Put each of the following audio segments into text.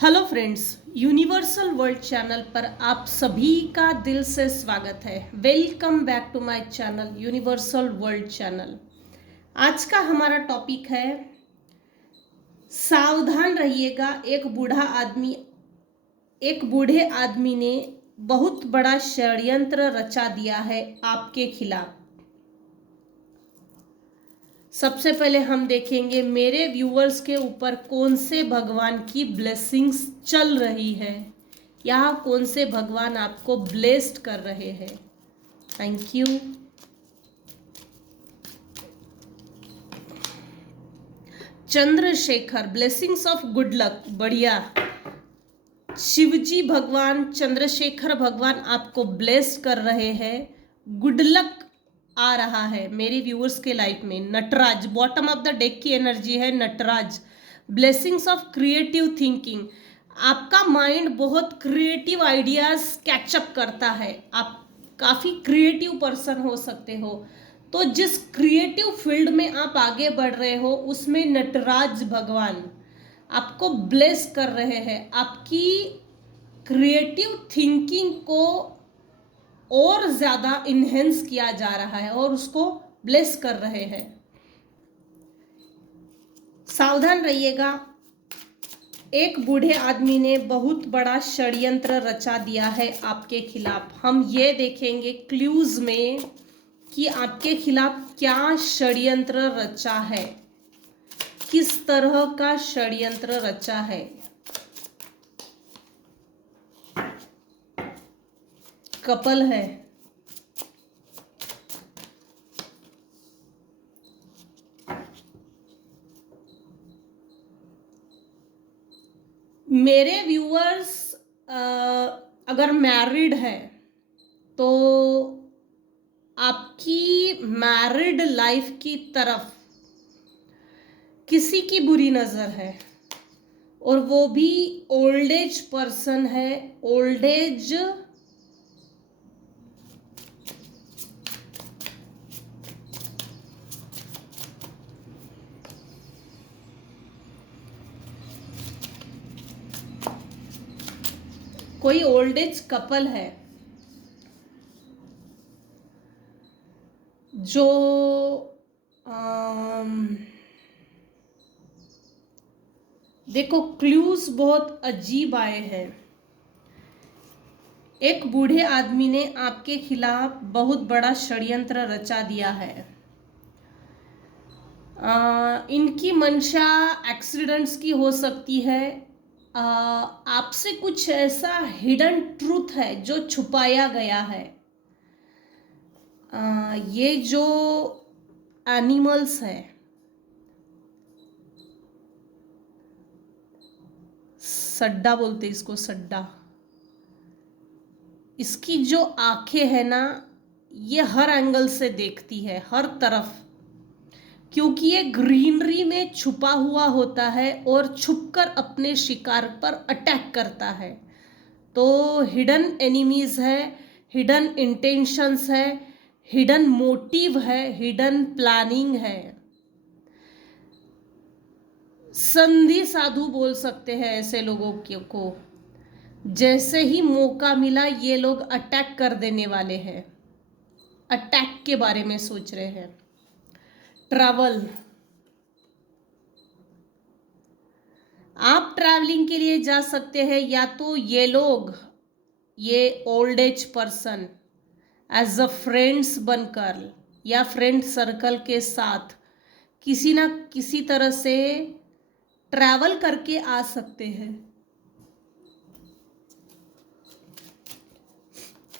Hello friends, universal world channel पर आप सभी का दिल से स्वागत है। Welcome back to my channel universal world channel. आज का हमारा टॉपिक है सावधान रहिएगा। एक बूढ़े आदमी ने बहुत बड़ा षड्यंत्र रचा दिया है आपके खिलाफ। सबसे पहले हम देखेंगे मेरे व्यूअर्स के ऊपर कौन से भगवान की ब्लेसिंग्स चल रही है या कौन से भगवान आपको ब्लेस्ड कर रहे हैं। Thank you. Chandrashekhar, blessings of good luck, बढ़िया। शिवजी भगवान, चंद्रशेखर भगवान आपको ब्लेस कर रहे हैं। गुड लक आ रहा है मेरे व्यूअर्स के लाइफ में। Nataraj, bottom of the deck की एनर्जी है Nataraj. Blessings of creative thinking, आपका माइंड बहुत क्रिएटिव आइडियाज कैचअप करता है। आप काफ़ी क्रिएटिव पर्सन हो सकते हो, तो जिस क्रिएटिव फील्ड में आप आगे बढ़ रहे हो उसमें नटराज भगवान आपको ब्लेस कर रहे हैं। आपकी क्रिएटिव थिंकिंग को और ज़्यादा इन्हेंस किया जा रहा है और उसको ब्लेस कर रहे हैं। सावधान रहिएगा, एक बूढ़े आदमी ने बहुत बड़ा षड्यंत्र रचा दिया है आपके खिलाफ। हम ये देखेंगे क्लूज में कि आपके खिलाफ क्या षड्यंत्र रचा है, किस तरह का षड्यंत्र रचा है। कपल है, मेरे व्यूअर्स अगर मैरिड है तो आपकी मैरिड लाइफ की तरफ किसी की बुरी नज़र है, और वो भी ओल्ड एज पर्सन है। ओल्ड एज कोई ओल्ड एज कपल है जो देखो क्लूज बहुत अजीब आए हैं। एक बूढ़े आदमी ने आपके खिलाफ बहुत बड़ा षड्यंत्र रचा दिया है। इनकी मंशा एक्सीडेंट्स की हो सकती है। आपसे कुछ ऐसा हिडन ट्रूथ है जो छुपाया गया है। ये जो एनिमल्स है, सड्डा बोलते इसको, सड्डा, इसकी जो आंखें है ना, ये हर एंगल से देखती है, हर तरफ, क्योंकि ये ग्रीनरी में छुपा हुआ होता है और छुपकर अपने शिकार पर अटैक करता है। तो हिडन एनिमीज है, हिडन इंटेंशंस है, हिडन मोटिव है, हिडन प्लानिंग है। संधि साधु बोल सकते हैं ऐसे लोगों को। जैसे ही मौका मिला ये लोग अटैक कर देने वाले हैं, अटैक के बारे में सोच रहे हैं। ट्रैवल, आप ट्रैवलिंग के लिए जा सकते हैं, या तो ये लोग, ये old age person as a friends बनकर या फ्रेंड सर्कल के साथ किसी ना किसी तरह से ट्रैवल करके आ सकते हैं।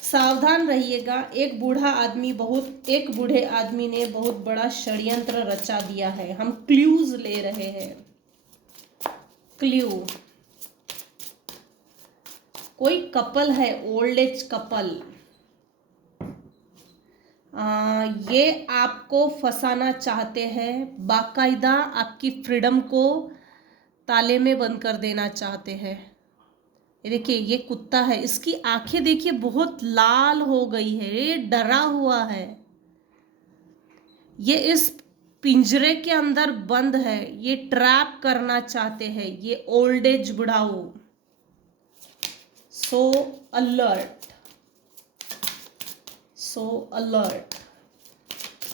सावधान रहिएगा, एक बूढ़े आदमी ने बहुत बड़ा षड्यंत्र रचा दिया है। हम क्लूज ले रहे हैं। क्लू, कोई कपल है, ओल्ड एज कपल, ये आपको फंसाना चाहते हैं, बाकायदा आपकी फ्रीडम को ताले में बंद कर देना चाहते हैं। ये देखिए, ये कुत्ता है, इसकी आंखें देखिए बहुत लाल हो गई है, ये डरा हुआ है, ये इस पिंजरे के अंदर बंद है, ये ट्रैप करना चाहते हैं, ये ओल्ड एज बुढ़ाऊ। सो अलर्ट, सो अलर्ट।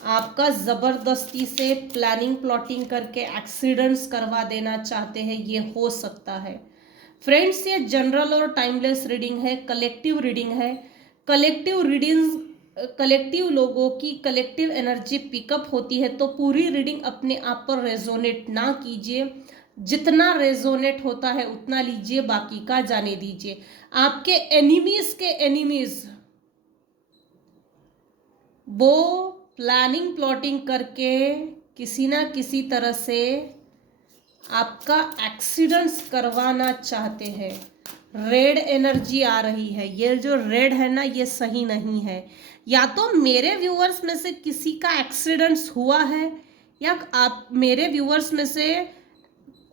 आपका ज़बरदस्ती से प्लानिंग प्लॉटिंग करके एक्सीडेंट्स करवा देना चाहते हैं, ये हो सकता है। फ्रेंड्स, ये जनरल और टाइमलेस रीडिंग है, कलेक्टिव रीडिंग है। कलेक्टिव रीडिंग, कलेक्टिव लोगों की कलेक्टिव एनर्जी पिकअप होती है, तो पूरी रीडिंग अपने आप पर रेजोनेट ना कीजिए। जितना रेजोनेट होता है उतना लीजिए, बाकी का जाने दीजिए। आपके एनिमीज के एनिमीज वो प्लानिंग प्लॉटिंग करके किसी ना किसी तरह से आपका एक्सीडेंट्स करवाना चाहते हैं। रेड एनर्जी आ रही है, ये जो रेड है ना, ये सही नहीं है। या तो मेरे व्यूअर्स में से किसी का एक्सीडेंट्स हुआ है, या आप मेरे व्यूअर्स में से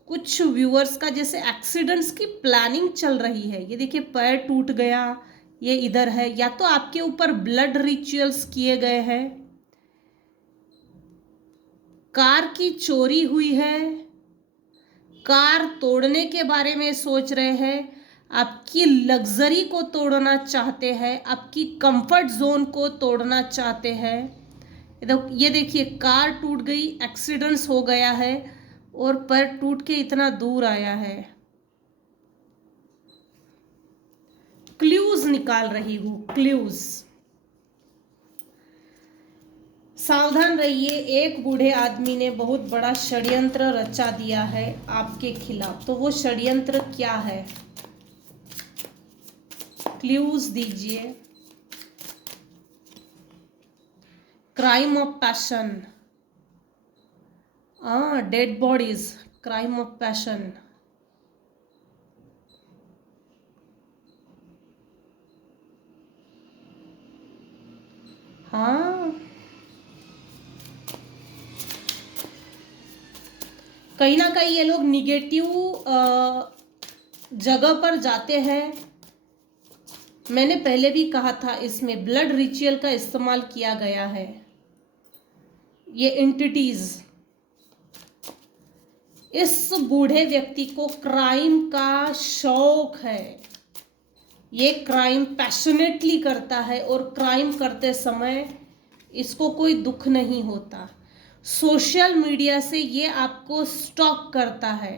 कुछ व्यूअर्स का जैसे एक्सीडेंट्स की प्लानिंग चल रही है। ये देखिए, पैर टूट गया, ये इधर है। या तो आपके ऊपर ब्लड रिचुअल्स किए गए हैं, कार की चोरी हुई है, कार तोड़ने के बारे में सोच रहे हैं, आपकी लग्जरी को तोड़ना चाहते हैं, आपकी कंफर्ट जोन को तोड़ना चाहते हैं। ये देखिए, कार टूट गई, एक्सीडेंट्स हो गया है, और पैर टूट के इतना दूर आया है। क्लूज निकाल रही हूं, क्लूज। सावधान रहिए, एक बूढ़े आदमी ने बहुत बड़ा षड्यंत्र रचा दिया है आपके खिलाफ। तो वो षड्यंत्र क्या है? क्लूज दीजिए। Crime of passion, dead bodies, crime of passion. हाँ, कहीं ना कहीं ये लोग निगेटिव जगह पर जाते हैं। मैंने पहले भी कहा था, इसमें ब्लड रिचुअल का इस्तेमाल किया गया है। ये एंटिटीज, इस बूढ़े व्यक्ति को क्राइम का शौक है। ये क्राइम पैशनेटली करता है, और क्राइम करते समय इसको कोई दुख नहीं होता। सोशल मीडिया से ये आपको स्टॉक करता है।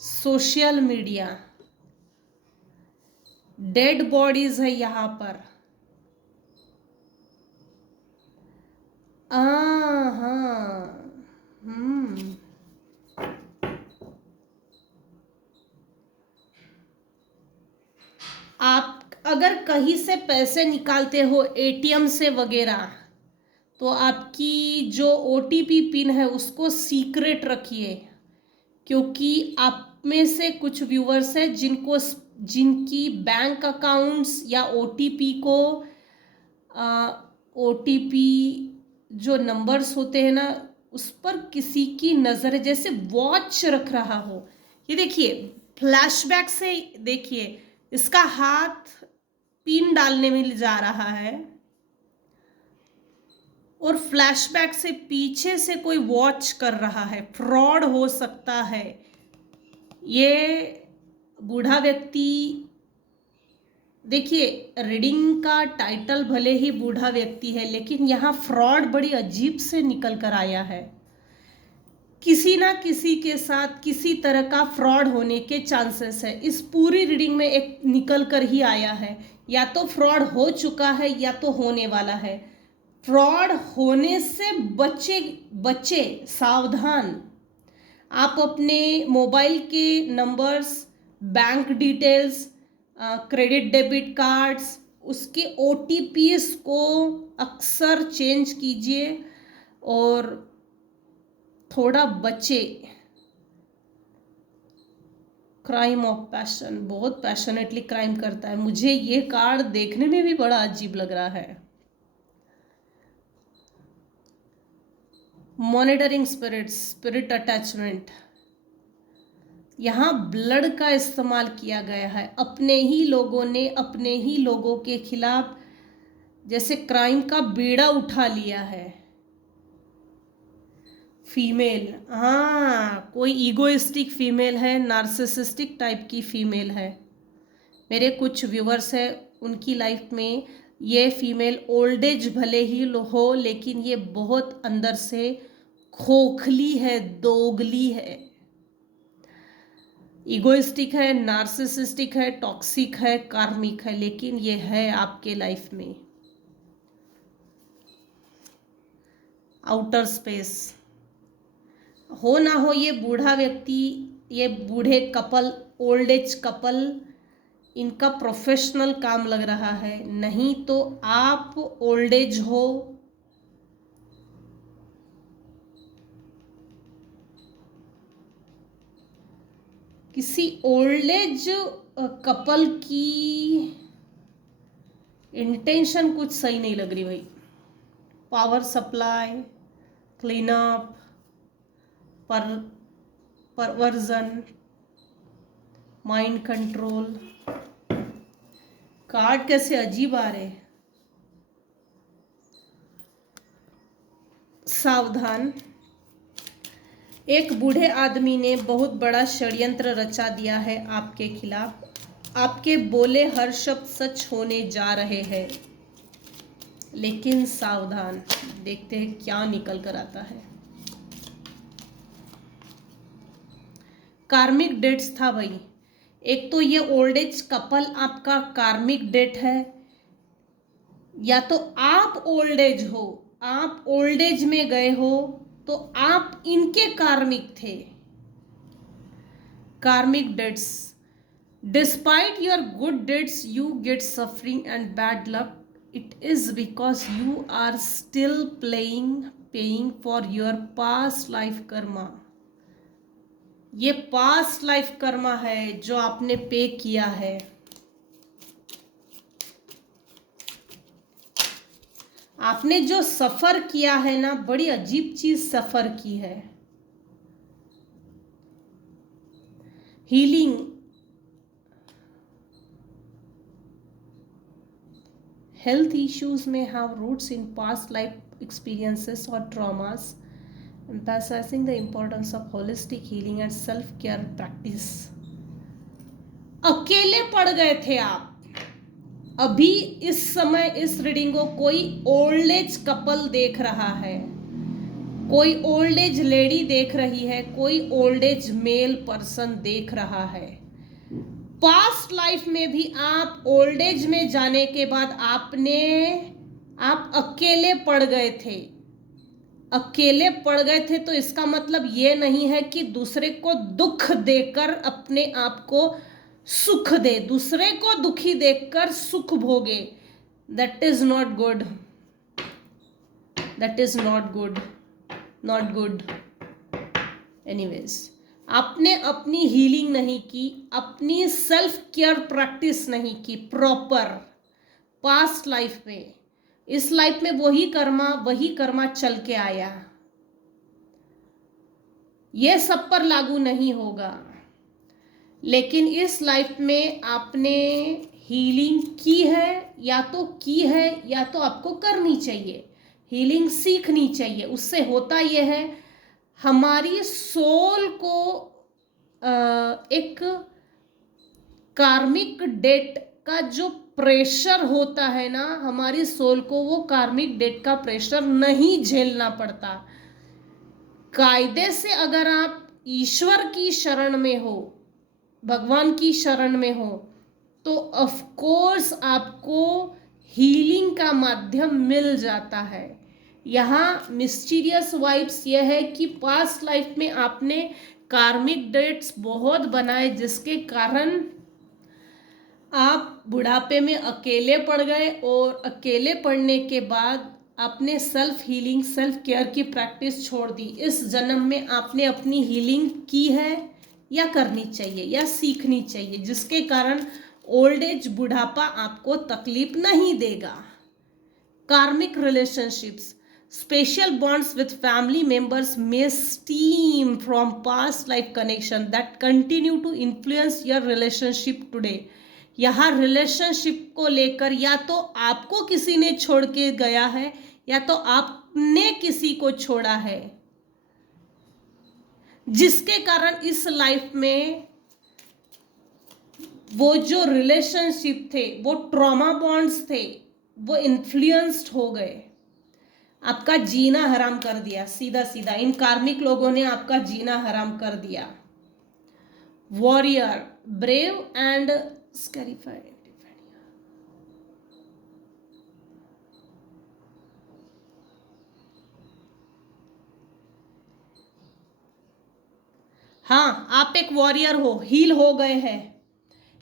सोशल मीडिया, डेड बॉडीज है यहां पर। हाँ, आप अगर कहीं से पैसे निकालते हो, एटीएम से वगैरह, तो आपकी जो ओटीपी पिन है उसको सीक्रेट रखिए, क्योंकि आप में से कुछ व्यूअर्स हैं जिनकी बैंक अकाउंट्स या ओटीपी को, ओटीपी जो नंबर्स होते हैं ना, उस पर किसी की नज़र है, जैसे वॉच रख रहा हो। ये देखिए, फ्लैशबैक से देखिए, इसका हाथ पिन डालने में जा रहा है, और फ्लैशबैक से पीछे से कोई वॉच कर रहा है। फ्रॉड हो सकता है। ये बूढ़ा व्यक्ति, देखिए, रीडिंग का टाइटल भले ही बूढ़ा व्यक्ति है, लेकिन यहाँ फ्रॉड बड़ी अजीब से निकल कर आया है। किसी ना किसी के साथ किसी तरह का फ्रॉड होने के चांसेस है। इस पूरी रीडिंग में एक निकल कर ही आया है, या तो फ्रॉड हो चुका है या तो होने वाला है। फ्रॉड होने से बचे, सावधान। आप अपने मोबाइल के numbers, bank details, credit debit cards, उसके ओटीपीस को अक्सर चेंज कीजिए, और थोड़ा बचे। क्राइम ऑफ पैशन, बहुत पैशनेटली क्राइम करता है। मुझे ये कार्ड देखने में भी बड़ा अजीब लग रहा है। मॉनिटरिंग स्पिरिट, स्पिरिट अटैचमेंट, यहाँ ब्लड का इस्तेमाल किया गया है। अपने ही लोगों ने अपने ही लोगों के खिलाफ जैसे क्राइम का बीड़ा उठा लिया है। फीमेल, हाँ, कोई ईगोइस्टिक फीमेल है, नार्सिसिस्टिक टाइप की फीमेल है। मेरे कुछ व्यूवर्स हैं, उनकी लाइफ में ये फीमेल ओल्ड एज भले ही हो, लेकिन ये बहुत अंदर से खोखली है, दोगली है, इगोइस्टिक है, नार्सिसिस्टिक है, टॉक्सिक है, कार्मिक है, लेकिन ये है आपके लाइफ में। आउटर स्पेस हो ना हो, ये बूढ़ा व्यक्ति, ये बूढ़े कपल, ओल्ड एज कपल, इनका प्रोफेशनल काम लग रहा है। नहीं तो आप ओल्ड एज हो, किसी ओल्ड एज कपल की इंटेंशन कुछ सही नहीं लग रही भाई। Power supply, clean up, perversion, mind control. Card कैसे अजीब आ रहे। सावधान, एक बूढ़े आदमी ने बहुत बड़ा षड्यंत्र रचा दिया है आपके खिलाफ। आपके बोले हर शब्द सच होने जा रहे हैं, लेकिन सावधान, देखते हैं क्या निकल कर आता है। कार्मिक डेट्स था भाई। एक तो ये ओल्ड एज कपल आपका कार्मिक डेट है, या तो आप ओल्ड एज हो, आप ओल्ड एज में गए हो तो आप इनके कार्मिक थे। Karmic debts, despite your good debts you get suffering and bad luck, it is because you are still paying for your past life karma. ये पास्ट लाइफ कर्मा है जो आपने पे किया है। आपने जो सफर किया है ना, बड़ी अजीब चीज सफर की है। Healing, health issues may have roots in past life experiences or traumas, emphasizing the importance of holistic healing and self-care practice. अकेले पड़ गए थे आप। अभी इस समय इस रीडिंग को कोई ओल्ड एज कपल देख रहा है, कोई ओल्ड एज लेडी देख रही है, कोई ओल्ड एज मेल पर्सन देख रहा है। पास्ट लाइफ में भी आप ओल्ड एज में जाने के बाद आप अकेले पड़ गए थे। अकेले पड़ गए थे तो इसका मतलब ये नहीं है कि दूसरे को दुख देकर अपने आप को सुख दे, दूसरे को दुखी देखकर सुख भोगे। That is not good, that is not good, not good. Anyways, आपने अपनी हीलिंग नहीं की, अपनी सेल्फ केयर प्रैक्टिस नहीं की प्रॉपर पास्ट लाइफ में। इस लाइफ में वही कर्मा चल के आया, ये सब पर लागू नहीं होगा। लेकिन इस लाइफ में आपने हीलिंग की है, या तो आपको करनी चाहिए। हीलिंग सीखनी चाहिए। उससे होता यह है, हमारी सोल को एक कार्मिक डेट का जो प्रेशर होता है ना, हमारी सोल को वो कार्मिक डेट का प्रेशर नहीं झेलना पड़ता। कायदे से अगर आप ईश्वर की शरण में हो, भगवान की शरण में हो, तो ऑफ कोर्स आपको हीलिंग का माध्यम मिल जाता है। यहाँ मिस्टीरियस वाइब्स यह है कि पास्ट लाइफ में आपने कार्मिक डेट्स बहुत बनाए, जिसके कारण आप बुढ़ापे में अकेले पड़ गए, और अकेले पड़ने के बाद आपने सेल्फ हीलिंग, सेल्फ केयर की प्रैक्टिस छोड़ दी। इस जन्म में आपने अपनी हीलिंग की है, या करनी चाहिए, या सीखनी चाहिए, जिसके कारण ओल्ड एज बुढ़ापा आपको तकलीफ नहीं देगा। कार्मिक relationships, special bonds with family members may stem from past life connection that continue to influence your relationship today. यहाँ रिलेशनशिप को लेकर या तो आपको किसी ने छोड़ के गया है, या तो आपने किसी को छोड़ा है, जिसके कारण इस लाइफ में वो जो रिलेशनशिप थे, वो ट्रॉमा बॉन्ड्स थे, वो इन्फ्लुएंस्ड हो गए, आपका जीना हराम कर दिया। सीधा सीधा इन कार्मिक लोगों ने आपका जीना हराम कर दिया। Warrior, brave and scarified. हाँ, आप एक वॉरियर हो, हील हो गए हैं।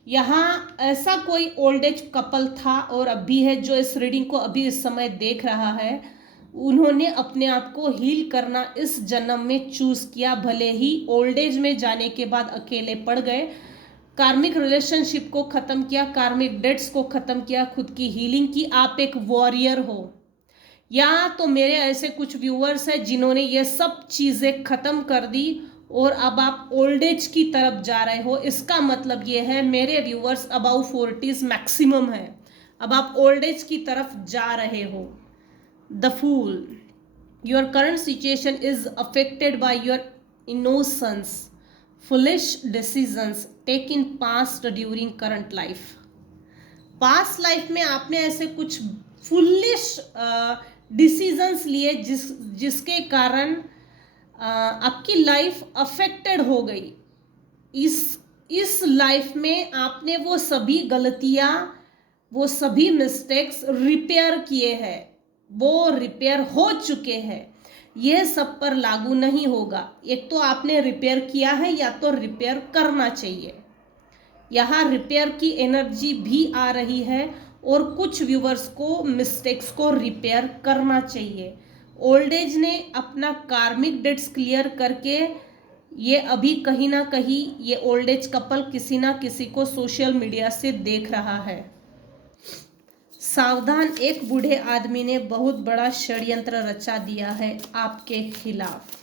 यहाँ ऐसा कोई ओल्ड एज कपल था और अभी है जो इस रीडिंग को अभी इस समय देख रहा है, उन्होंने अपने आप को हील करना इस जन्म में चूज किया, भले ही ओल्ड एज में जाने के बाद अकेले पड़ गए, कार्मिक रिलेशनशिप को खत्म किया, कार्मिक डेट्स को खत्म किया, खुद की हीलिंग की। आप एक वॉरियर हो। या तो मेरे ऐसे कुछ व्यूअर्स हैं जिन्होंने ये सब चीजें खत्म कर दी और अब आप ओल्ड एज की तरफ जा रहे हो। इसका मतलब ये है मेरे व्यूअर्स अबाउ 40s मैक्सिमम है, अब आप ओल्ड एज की तरफ जा रहे हो। The fool, your current situation is affected by your innocence, foolish decisions taken past during current life। Past life में आपने ऐसे कुछ फुलिश डिसीजंस लिए जिसके कारण आपकी लाइफ अफेक्टेड हो गई। इस लाइफ में आपने वो सभी गलतियां, वो सभी मिस्टेक्स रिपेयर किए हैं, वो रिपेयर हो चुके हैं। ये सब पर लागू नहीं होगा। एक तो आपने रिपेयर किया है या तो रिपेयर करना चाहिए। यहाँ रिपेयर की एनर्जी भी आ रही है और कुछ व्यूवर्स को मिस्टेक्स को रिपेयर करना चाहिए। ओल्ड एज ने अपना कार्मिक डेट्स क्लियर करके ये अभी कहीं ना कहीं ये ओल्ड एज कपल किसी ना किसी को सोशल मीडिया से देख रहा है। सावधान, एक बूढ़े आदमी ने बहुत बड़ा षड्यंत्र रचा दिया है आपके खिलाफ।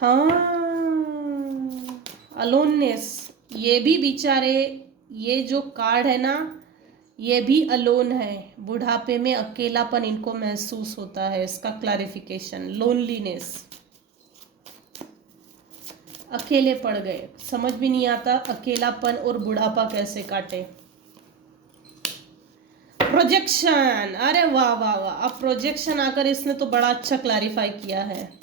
हाँ, अलोननेस, ये भी बेचारे, ये जो कार्ड है ना, ये भी अलोन है। बुढ़ापे में अकेलापन इनको महसूस होता है, इसका क्लैरिफिकेशन। लोनलीनेस, अकेले पड़ गए, समझ भी नहीं आता अकेलापन और बुढ़ापा कैसे काटे। प्रोजेक्शन, अरे वाह वाह वाह, अब प्रोजेक्शन आकर इसने तो बड़ा अच्छा क्लैरिफाई किया है।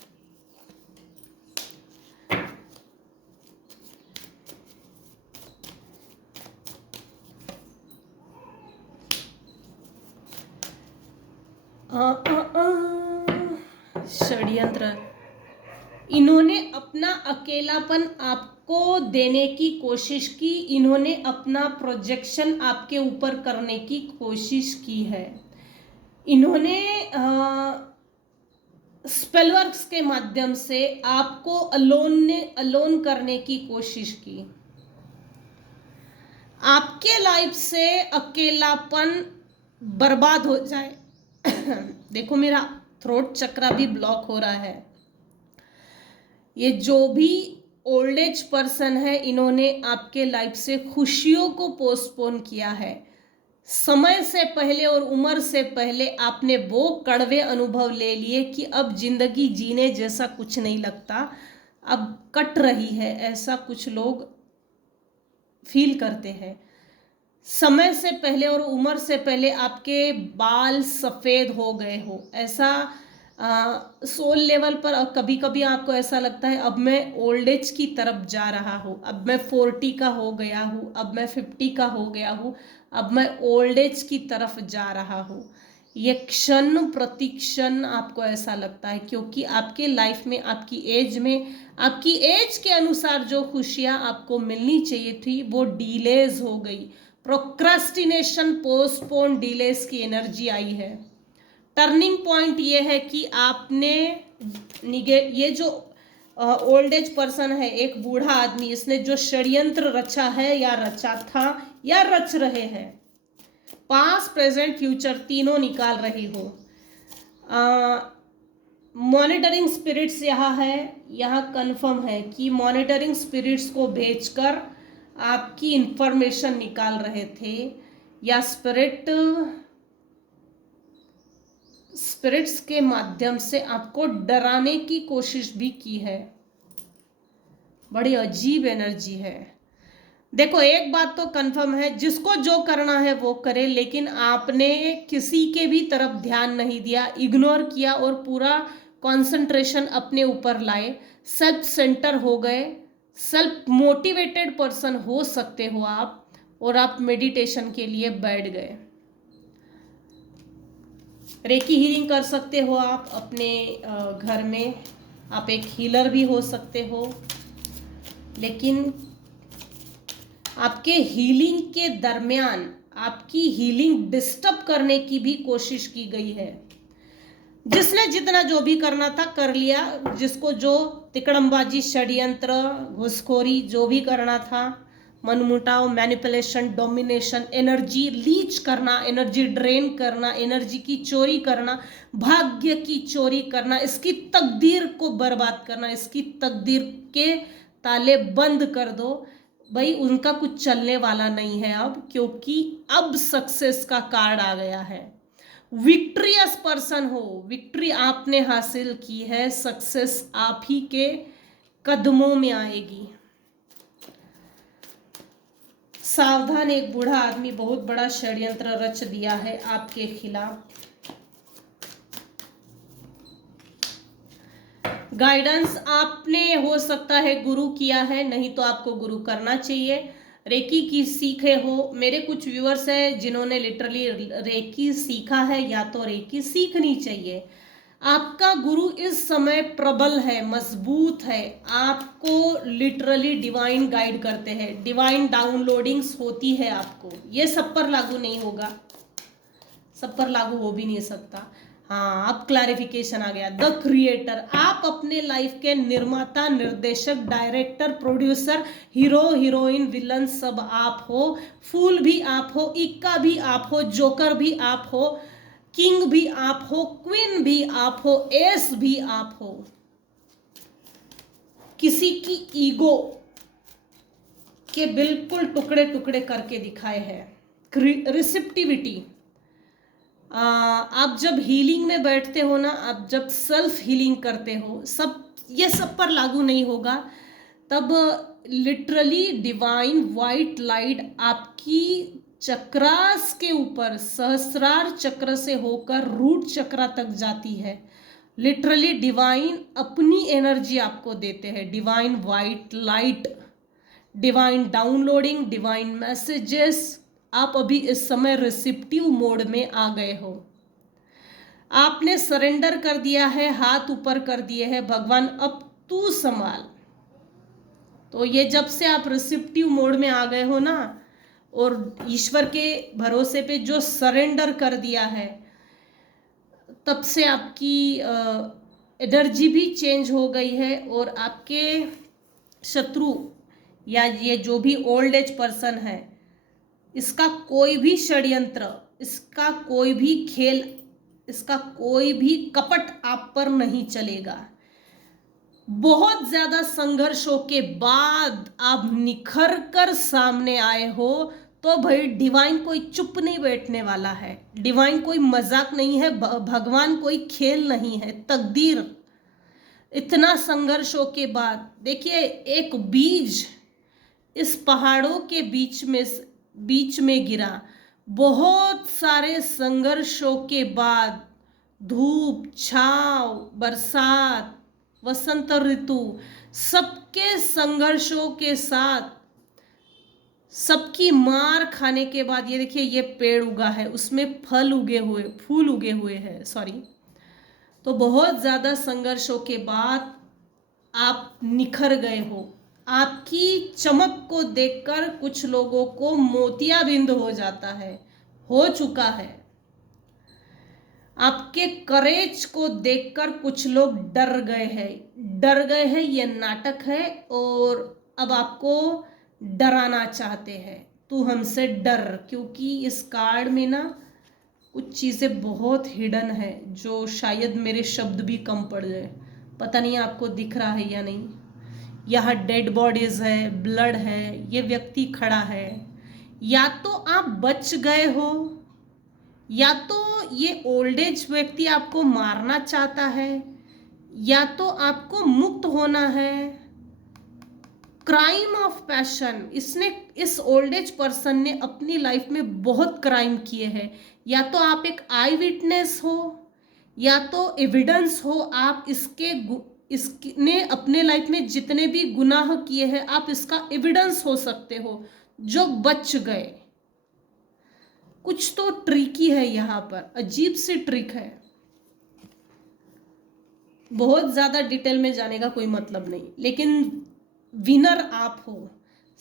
षड्यंत्र, इन्होंने अपना अकेलापन आपको देने की कोशिश की, इन्होंने अपना प्रोजेक्शन आपके ऊपर करने की कोशिश की है। इन्होंने स्पेलवर्क्स के माध्यम से आपको अलोन करने की कोशिश की। आपके लाइफ से अकेलापन बर्बाद हो जाए। देखो मेरा थ्रोट चक्रा भी ब्लॉक हो रहा है। ये जो भी ओल्ड एज पर्सन है, इन्होंने आपके लाइफ से खुशियों को पोस्टपोन किया है। समय से पहले और उम्र से पहले आपने वो कड़वे अनुभव ले लिए कि अब जिंदगी जीने जैसा कुछ नहीं लगता, अब कट रही है, ऐसा कुछ लोग फील करते हैं। समय से पहले और उम्र से पहले आपके बाल सफ़ेद हो गए हो, ऐसा सोल लेवल पर कभी कभी आपको ऐसा लगता है अब मैं ओल्ड एज की तरफ जा रहा हूँ, अब मैं 40 का हो गया हूँ, अब मैं 50 का हो गया हूँ, अब मैं ओल्ड एज की तरफ जा रहा हूँ। ये क्षण प्रतिक्षण आपको ऐसा लगता है, क्योंकि आपके लाइफ में आपकी एज में, आपकी एज के अनुसार जो खुशियाँ आपको मिलनी चाहिए थी वो डिलेज हो गई। प्रोक्रेस्टिनेशन, पोस्टपोन, डिलेस की एनर्जी आई है। टर्निंग पॉइंट ये है कि आपने ये जो ओल्ड एज पर्सन है, एक बूढ़ा आदमी, इसने जो षड्यंत्र रचा है या रचा था या रच रहे हैं, पास्ट प्रेजेंट फ्यूचर तीनों निकाल रही हो। मॉनिटरिंग स्पिरिट्स यहाँ है, यहाँ कंफर्म है कि मॉनिटरिंग स्पिरिट्स को भेजकर आपकी इंफॉर्मेशन निकाल रहे थे, या स्पिरिट्स के माध्यम से आपको डराने की कोशिश भी की है। बड़ी अजीब एनर्जी है। देखो एक बात तो कंफर्म है, जिसको जो करना है वो करे, लेकिन आपने किसी के भी तरफ ध्यान नहीं दिया, इग्नोर किया और पूरा कंसंट्रेशन अपने ऊपर लाए, सेल्फ सेंटर हो गए, सेल्फ मोटिवेटेड पर्सन हो सकते हो आप, और आप मेडिटेशन के लिए बैठ गए। रेकी हीलिंग कर सकते हो आप अपने घर में, आप एक हीलर भी हो सकते हो, लेकिन आपके हीलिंग के दरमियान आपकी हीलिंग डिस्टर्ब करने की भी कोशिश की गई है। जिसने जितना जो भी करना था कर लिया, जिसको जो तिकड़मबाजी, षड्यंत्र, घुसखोरी जो भी करना था, मनमुटाव, मैनिपुलेशन, डोमिनेशन, एनर्जी लीच करना, एनर्जी ड्रेन करना, एनर्जी की चोरी करना, भाग्य की चोरी करना, इसकी तकदीर को बर्बाद करना, इसकी तकदीर के ताले बंद कर दो भाई। उनका कुछ चलने वाला नहीं है अब, क्योंकि अब सक्सेस का कार्ड आ गया है। विक्ट्रियस पर्सन हो, विक्ट्री आपने हासिल की है, सक्सेस आप ही के कदमों में आएगी। सावधान, एक बूढ़ा आदमी बहुत बड़ा षड्यंत्र रच दिया है आपके खिलाफ। गाइडेंस आपने हो सकता है गुरु किया है, नहीं तो आपको गुरु करना चाहिए। रेकी की सीखे हो, मेरे कुछ व्यूअर्स हैं जिन्होंने लिटरली रेकी सीखा है, या तो रेकी सीखनी चाहिए। आपका गुरु इस समय प्रबल है, मजबूत है, आपको लिटरली डिवाइन गाइड करते हैं, डिवाइन डाउनलोडिंग्स होती है आपको। ये सब पर लागू नहीं होगा, सब पर लागू हो भी नहीं सकता। हाँ, अब क्लैरिफिकेशन आ गया। द क्रिएटर, आप अपने लाइफ के निर्माता, निर्देशक, director, producer, hero, heroine, villain सब आप हो। फूल भी आप हो, इक्का भी आप हो, जोकर भी आप हो, किंग भी आप हो, क्वीन भी आप हो, एस भी आप हो। किसी की ईगो के बिल्कुल टुकड़े टुकड़े करके दिखाए हैं। रिसेप्टिविटी, आप जब हीलिंग में बैठते हो ना, आप जब सेल्फ हीलिंग करते हो, सब ये सब पर लागू नहीं होगा, तब लिटरली डिवाइन वाइट लाइट आपकी चक्रास के ऊपर, सहस्रार चक्र से होकर रूट चक्र तक जाती है। लिटरली डिवाइन अपनी एनर्जी आपको देते हैं, divine white light, divine downloading, divine messages. आप अभी इस समय रिसिप्टिव मोड में आ गए हो, आपने सरेंडर कर दिया है, हाथ ऊपर कर दिए हैं, भगवान अब तू संभाल। तो ये जब से आप रिसिप्टिव मोड में आ गए हो ना, और ईश्वर के भरोसे पे जो सरेंडर कर दिया है, तब से आपकी एनर्जी भी चेंज हो गई है, और आपके शत्रु या ये जो भी ओल्ड एज पर्सन है, इसका कोई भी षड्यंत्र, इसका कोई भी खेल, इसका कोई भी कपट आप पर नहीं चलेगा। बहुत ज्यादा संघर्षों के बाद आप निखर कर सामने आए हो, तो भाई डिवाइन कोई चुप नहीं बैठने वाला है, डिवाइन कोई मजाक नहीं है, भगवान कोई खेल नहीं है। तकदीर इतना संघर्षों के बाद, देखिए एक बीज इस पहाड़ों के बीच में गिरा, बहुत सारे संघर्षों के बाद, धूप, छांव, बरसात, वसंत ऋतु, सबके संघर्षों के साथ, सबकी मार खाने के बाद, ये देखिए ये पेड़ उगा है, उसमें फूल उगे हुए हैं, सॉरी। तो बहुत ज्यादा संघर्षों के बाद आप निखर गए हो। आपकी चमक को देखकर कुछ लोगों को मोतियाबिंद हो जाता है, हो चुका है। आपके करेज को देखकर कुछ लोग डर गए हैं, ये नाटक है, और अब आपको डराना चाहते हैं। तू हमसे डर, क्योंकि इस कार्ड में ना कुछ चीज़ें बहुत हिडन है, जो शायद मेरे शब्द भी कम पड़ जाए। पता नहीं आपको दिख रहा है या नहीं। यहाँ डेड बॉडीज है, ब्लड है, ये व्यक्ति खड़ा है। या तो आप बच गए हो, या तो ये ओल्ड एज व्यक्ति आपको मारना चाहता है, या तो आपको मुक्त होना है, क्राइम ऑफ पैशन, इसने, इस ओल्ड एज पर्सन ने अपनी लाइफ में बहुत क्राइम किए हैं। या तो आप एक आई विटनेस हो या तो एविडेंस हो, आप इसने अपने लाइफ में जितने भी गुनाह किए हैं आप इसका एविडेंस हो सकते हो, जो बच गए। कुछ तो ट्रिकी है यहाँ पर, अजीब सी ट्रिक है। बहुत ज्यादा डिटेल में जाने का कोई मतलब नहीं, लेकिन विनर आप हो,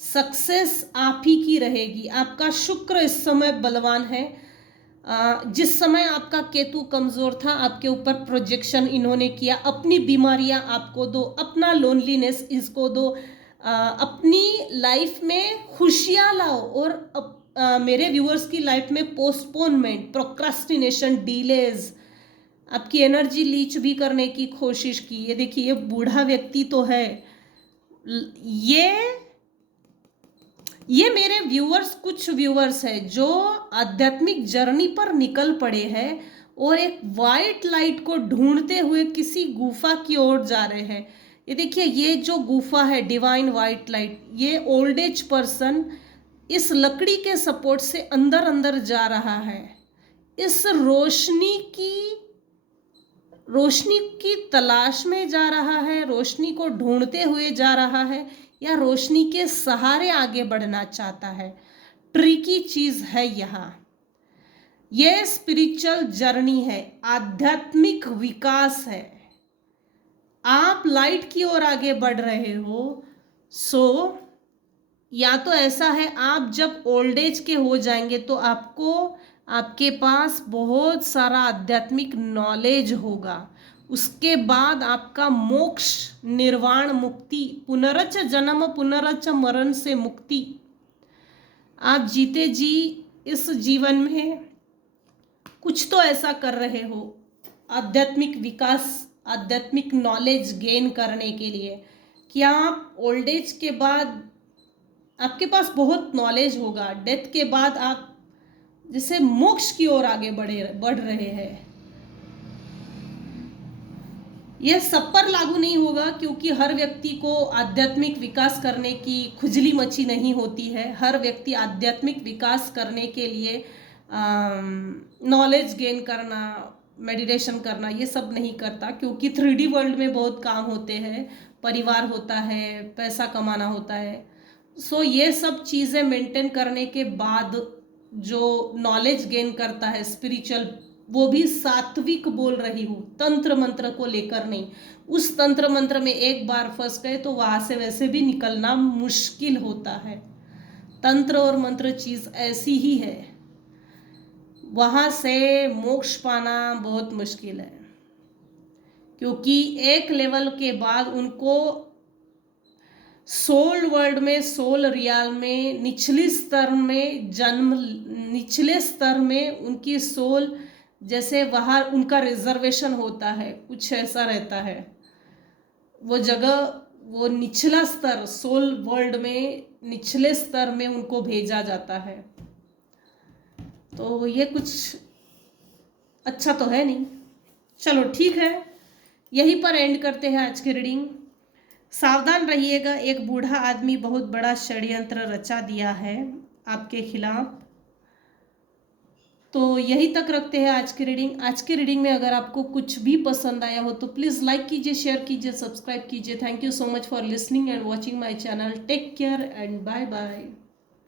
सक्सेस आप ही की रहेगी। आपका शुक्र इस समय बलवान है। जिस समय आपका केतु कमजोर था, आपके ऊपर प्रोजेक्शन इन्होंने किया। अपनी बीमारियां आपको दो, अपना लोनलीनेस इसको दो, अपनी लाइफ में खुशियां लाओ। और मेरे व्यूअर्स की लाइफ में पोस्टपोनमेंट, प्रोक्रास्टिनेशन, डिलेज, आपकी एनर्जी लीच भी करने की कोशिश की। ये देखिए, ये बूढ़ा व्यक्ति तो है। ये मेरे व्यूअर्स, कुछ व्यूअर्स है जो आध्यात्मिक जर्नी पर निकल पड़े हैं और एक वाइट लाइट को ढूंढते हुए किसी गुफा की ओर जा रहे हैं। ये देखिए, ये जो गुफा है डिवाइन वाइट लाइट, ये ओल्ड एज पर्सन इस लकड़ी के सपोर्ट से अंदर अंदर जा रहा है। इस रोशनी की तलाश में जा रहा है, रोशनी को ढूंढते हुए जा रहा है, या रोशनी के सहारे आगे बढ़ना चाहता है। ट्रिकी चीज है यहाँ। यह स्पिरिचुअल जर्नी है, आध्यात्मिक विकास है। आप लाइट की ओर आगे बढ़ रहे हो। सो या तो ऐसा है, आप जब ओल्ड एज के हो जाएंगे तो आपके पास बहुत सारा आध्यात्मिक नॉलेज होगा। उसके बाद आपका मोक्ष, निर्वाण, मुक्ति, पुनरच जन्म पुनरच मरण से मुक्ति, आप जीते जी इस जीवन में कुछ तो ऐसा कर रहे हो आध्यात्मिक विकास, आध्यात्मिक नॉलेज गेन करने के लिए कि आप ओल्ड एज के बाद आपके पास बहुत नॉलेज होगा। डेथ के बाद आप जैसे मोक्ष की ओर आगे बढ़ रहे हैं। यह सब पर लागू नहीं होगा, क्योंकि हर व्यक्ति को आध्यात्मिक विकास करने की खुजली मची नहीं होती है। हर व्यक्ति आध्यात्मिक विकास करने के लिए नॉलेज गेन करना, मेडिटेशन करना, ये सब नहीं करता, क्योंकि 3D वर्ल्ड में बहुत काम होते हैं, परिवार होता है, पैसा कमाना होता है। सो ये सब चीज़ें मेंटेन करने के बाद जो नॉलेज गेन करता है स्पिरिचुअल, वो भी सात्विक बोल रही हूँ, तंत्र मंत्र को लेकर नहीं। उस तंत्र मंत्र में एक बार फंस गए तो वहां से वैसे भी निकलना मुश्किल होता है। तंत्र और मंत्र चीज ऐसी ही है, वहां से मोक्ष पाना बहुत मुश्किल है, क्योंकि एक लेवल के बाद उनको सोल वर्ल्ड में, सोल रियाल में, निचले स्तर में उनकी सोल, जैसे वहाँ उनका रिजर्वेशन होता है, कुछ ऐसा रहता है। वो जगह, वो निचला स्तर, सोल वर्ल्ड में निचले स्तर में उनको भेजा जाता है। तो ये कुछ अच्छा तो है नहीं। चलो ठीक है, यहीं पर एंड करते हैं आज की रीडिंग। सावधान रहिएगा, एक बूढ़ा आदमी बहुत बड़ा षड्यंत्र रचा दिया है आपके खिलाफ। तो यहीं तक रखते हैं आज की रीडिंग। आज की रीडिंग में अगर आपको कुछ भी पसंद आया हो तो प्लीज़ लाइक कीजिए, शेयर कीजिए, सब्सक्राइब कीजिए। Thank you so much for listening and watching my channel. Take care and bye bye.